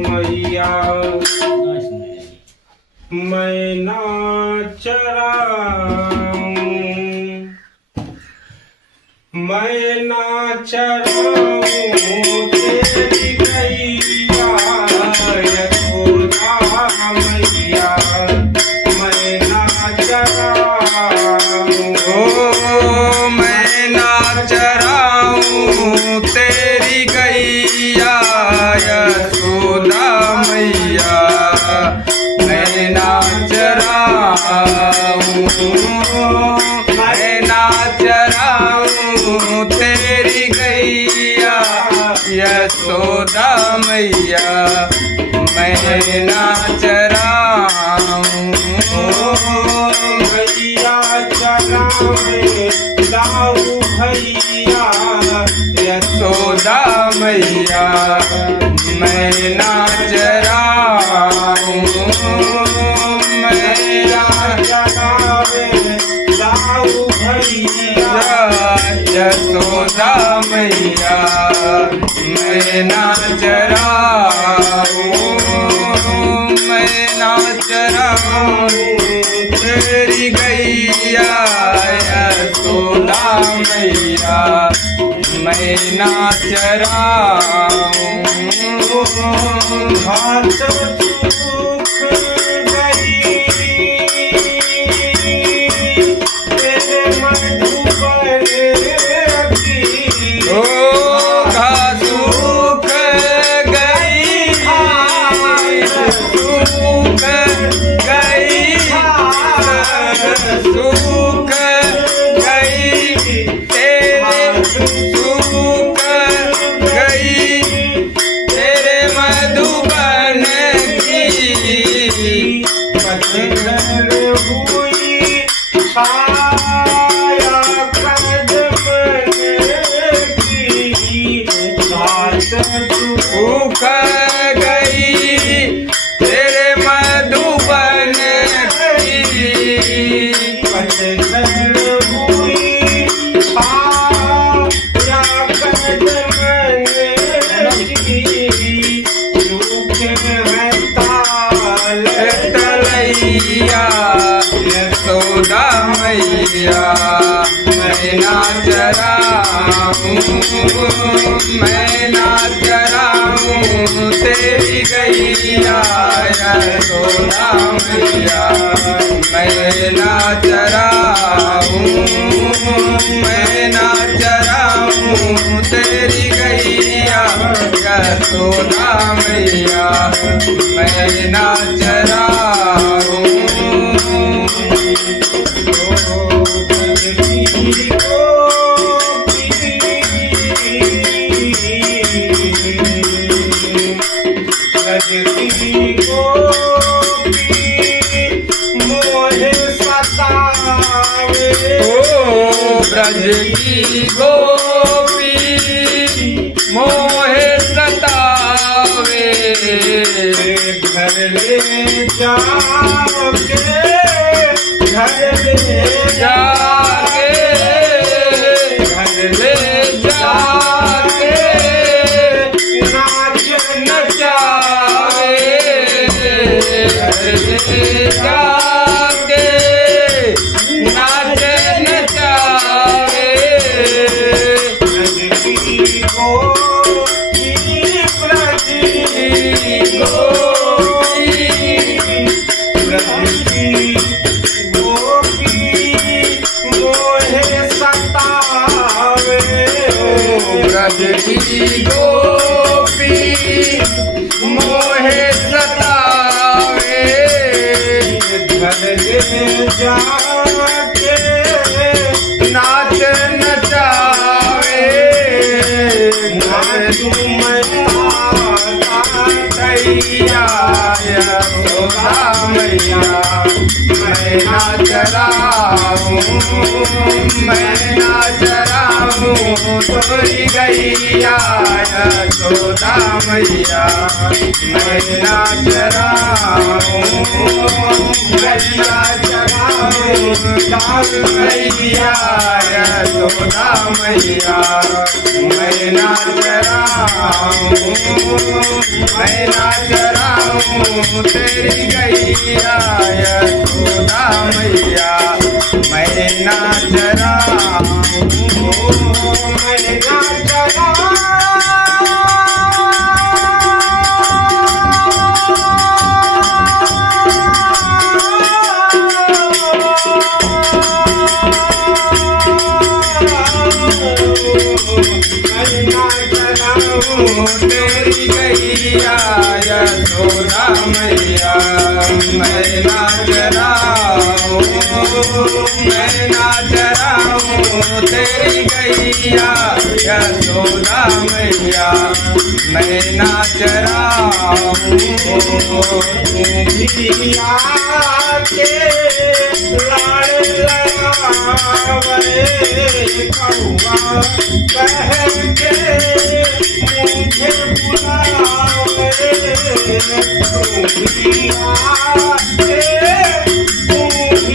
मैया मैं ना चराऊं, मैं ना चराऊं तेरी गैया यशोदा मैया मैं ना चराऊं, मैं ना चराऊं तेरी गैया यशोदा मैया मैं ना चराऊं, मैं ना चराऊं तेरी गैया यशोदा मैया मैं ना चराऊं। भैया चरावे दाऊ भैया यशोदा मैया मैं ना चराऊं, मैं ना चरावे दाऊ भैया यशोदा मैया मैं ना चराऊं, मैं ना चराऊं तेरी गैया यशोदा मैया मैं ना चराऊं। घाट सूख गई तेरे मधुबर की, ओ घास सूख गई, सूख गई, सूख गई तेरे, सूख गई तेरे मधुबन की पतझड़ हुई छाया कदम की, घाट सूख गई तेरे मधुबन की, पतझड़ हुई छाया कदम की, सूखे हैं ताल तलैया यशोदा मैया मैं ना चराऊं, मैं ना चराऊं तेरी गैया यशोदा मैया मैं ना चराऊं, मैं ना चराऊं तेरी गैया यशोदा मैया मैं ना चराऊं। मोहे सतावे ओ ब्रज की गोपी मोहे सतावे, घर ले जाके घर ले जाके घर ले जाके नाच नचावे, घर ले जाके नाच नचावे, नदी को ब्रज गोपी मोहे सतावे, ब्रज की गोपी मोहे सतावे, घर ले जाके नाच नचावे, नाचू मैं दैया यशोदा मैया मैं ना चराऊं, मैं नाच राहूं तोरी गैया यशोदा मैया मैं नाच राहूं गैया चराहूं गैया यशोदा मैया मैं नाच राहूं मैं नाच राहूं तेरी गैया यशोदा मैया मैं नाच राहूं मैं नाच तेरी गैया यशोदा मैया मैं नाच राहूं मैं नाच राहूं तेरी गैया यशोदा मैया मैं नाच राहूं पिया के लाड़ लगावे कौआ कह के मुझे बुलावे पिया के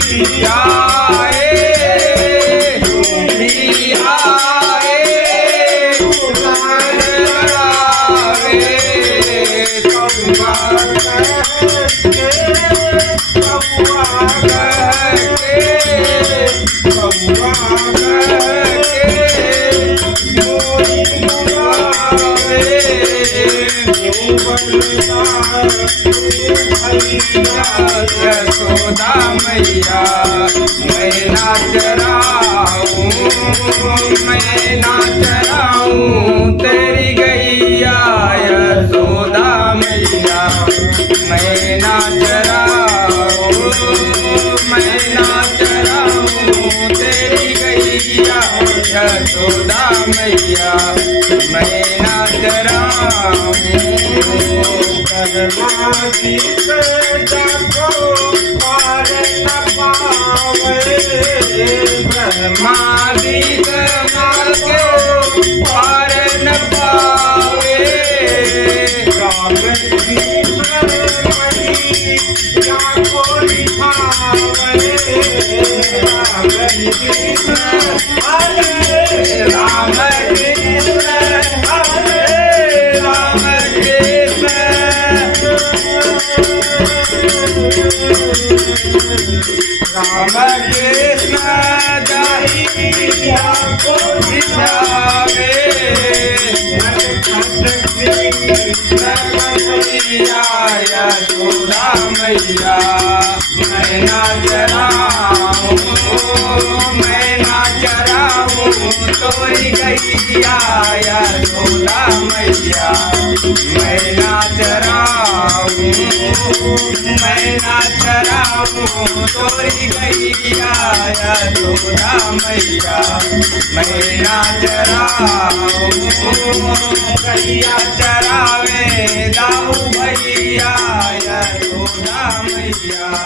पिया यशोदा मैया मैं नाच राहूं मैं नाच राहूं तेरी गैया यशोदा मैया मैं नाच राहूं मैं नाच राहूं तेरी गैया यशोदा मैया मैं नाच राहूं गीत जाको पार न पावे ब्रह्मादीक मार्गे पार न पावे राम गीत मणि जाको निभावे राम गीत हरे राम कृष्ण हरे राम कृष्ण राम कृष्ण जाइया को जावे यशोदा मैया मैं नाच राहूं मैं नाच राहूं तोरी गैया यशोदा मैया मैं नाच राहूं मैं नाच राहूं तोरी गैया यशोदा मैया मैं नाच राहूं गैया चरावे दाऊ भैया यशोदा मैया